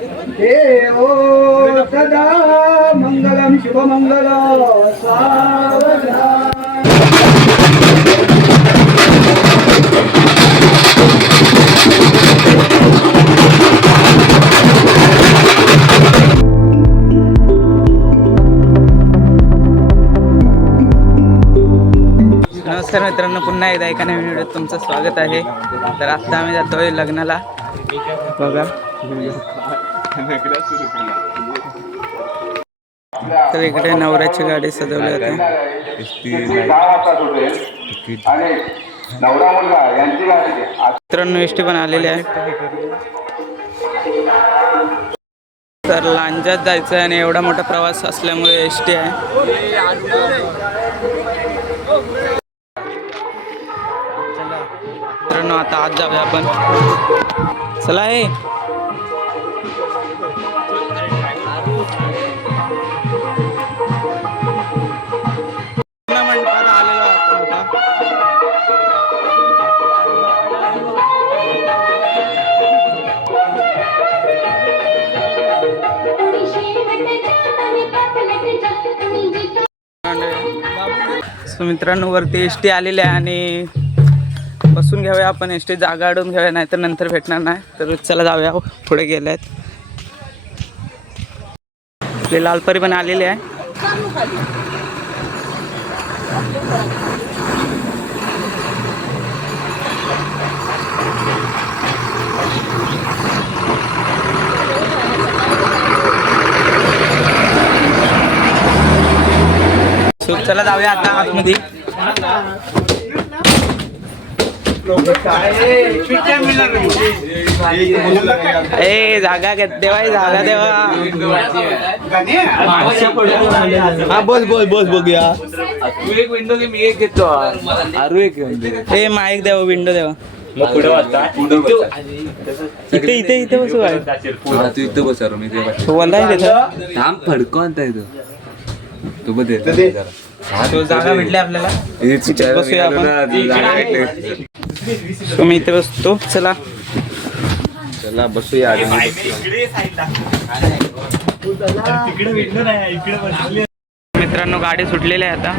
देवो सदा मंगलम शुभमंगल सावधान नमस्कार मित्रांनो पुन्हा एकदा एका नवीन व्हिडिओत तुमचं स्वागत आहे. तर आत्ता आम्ही जातोय लग्नाला. बघा. तर इकडे नवऱ्याची गाडी सजवली होती. आहे. मित्रांनो एस टी पण आलेली आहे. तर लांजात जायचं आहे आणि एवढा मोठा प्रवास असल्यामुळे एस टी आहे. मित्रांनो आता आज जाऊया आपण. चला हे मित्रांनो वरती एस टी आलेली आहे आणि बसून घेऊया आपण. एस टी जागा अडून घेऊया नाही तर नंतर भेटणार नाही. तर चला जाऊया हो, पुढे गेले आहेत आपली लालपरी पण आलेली आहे. सो चला जाऊया आता आतमध्ये. ए जागा घेत देवा जागा देवा. हा बस बस बस बघूया. तू एक विंडो घे मी एक घेतो. आरू एक. ए माईक देवा विंडो देवा. मग पुढे इथे इथे इथे बसू आहे हा तू इथं बस मी थांब फडको आणता येतो तू बघ So, जागा भेटली आपल्याला. बसूया आपण. So, मी इथे बसतो. चला. चला बसूया मित्रांनो गाडी सुटलेली आहे आता.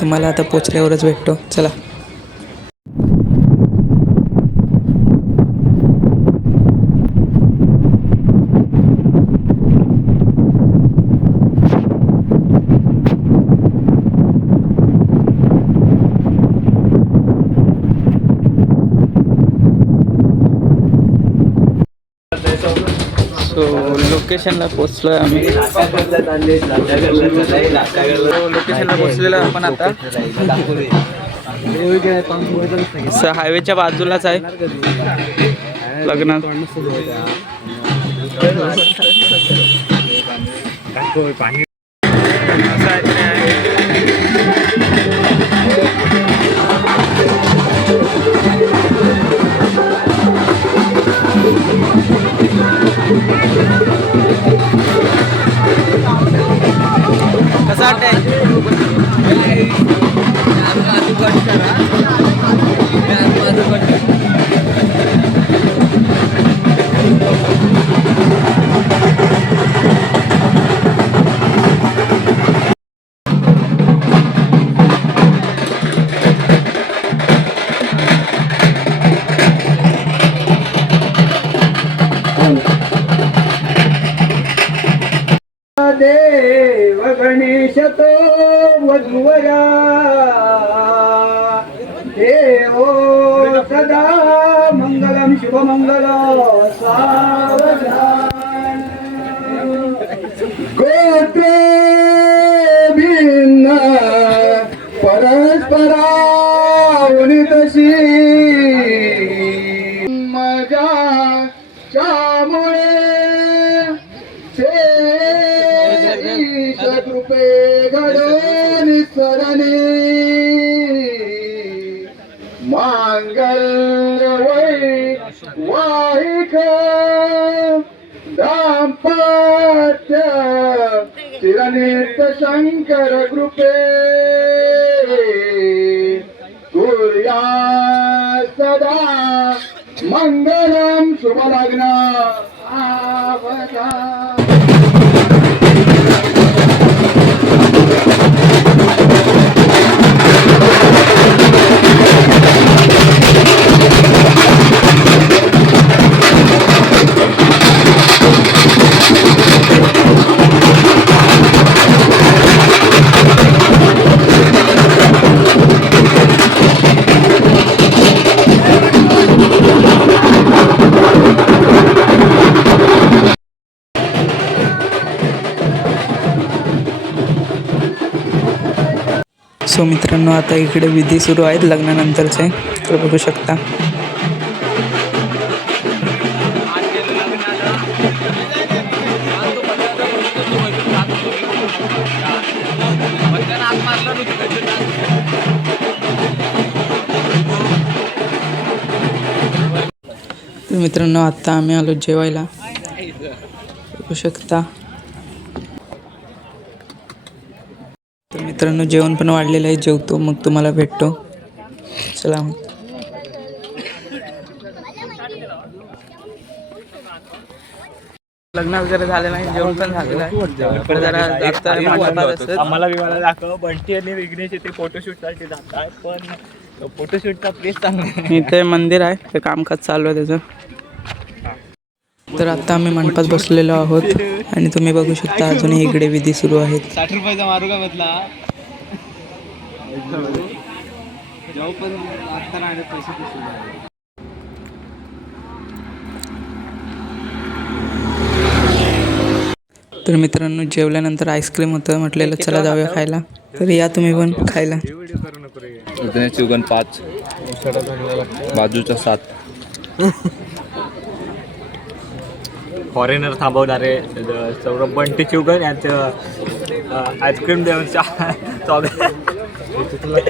तुम्हाला आता पोचल्यावरच भेटतो. चला सो लोकेशनला पोचलोय आम्ही. लोकेशनला पोचलेलो आहे आपण आता. स- हायवेच्या बाजूलाच आहे. लग्न. कसं देव गणेश तो वधुवरा. देवो सदा मंगलम शुभमंगल सावधान. गोत्रे सरणी मांगल्य वै वाहिक दाम्पत्य चिरनित शंकर कृपे कुर्या सदा मंगलम शुभ लग्न. आवता. सो मित्रांनो आता इकडे विधी सुरू आहेत लग्नानंतरचे. तर बघू शकता. मित्रांनो आत्ता आम्ही आलो जेवायला. बघू शकता. मित्रांनो जेवण पण वाढलेलं आहे. जेवतो मग तुम्हाला भेटतो. चला मग. लग्न वगैरे झालं नाही जेवण पण झालेलं आहे इकडे जरा जास्त मंडपात असत आम्हाला विमाला दाखव बंटी आणि विघ्नेश ते फोटोशूटसाठी जातात पण फोटोशूटचा प्लेस चांगला. इथे मंदिर आहे ते कामकाज चालू आहे त्याचं. तर आता आम्ही मंडपात बसलेलो आहोत आणि तुम्ही बघू शकता अजूनही इकडे विधी सुरू आहेत. साठ रुपयाचा मारू का बदला. तर मित्रांनो जेवल्यानंतर आईस्क्रीम होतं म्हटलेलं चला जाऊया खायला. तर या तुम्ही पण खायला. चुगन पाच बाजूचा सात. फॉरेनर थांबवणारे सौरभ बंटी चिवगन यांचं आईस्क्रीम देऊन chocolate Itu telah.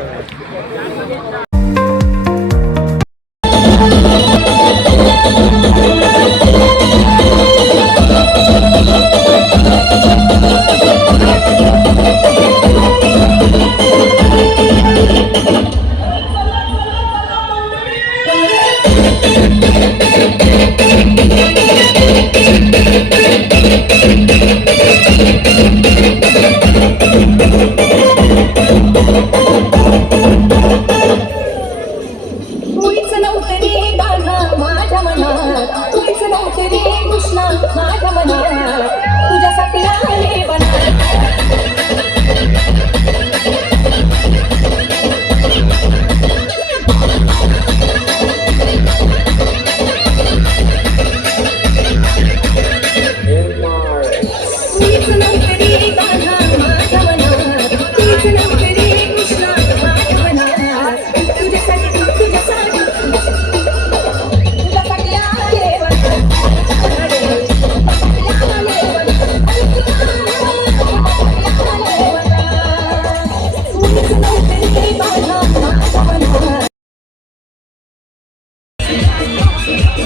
Thank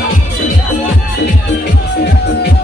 you.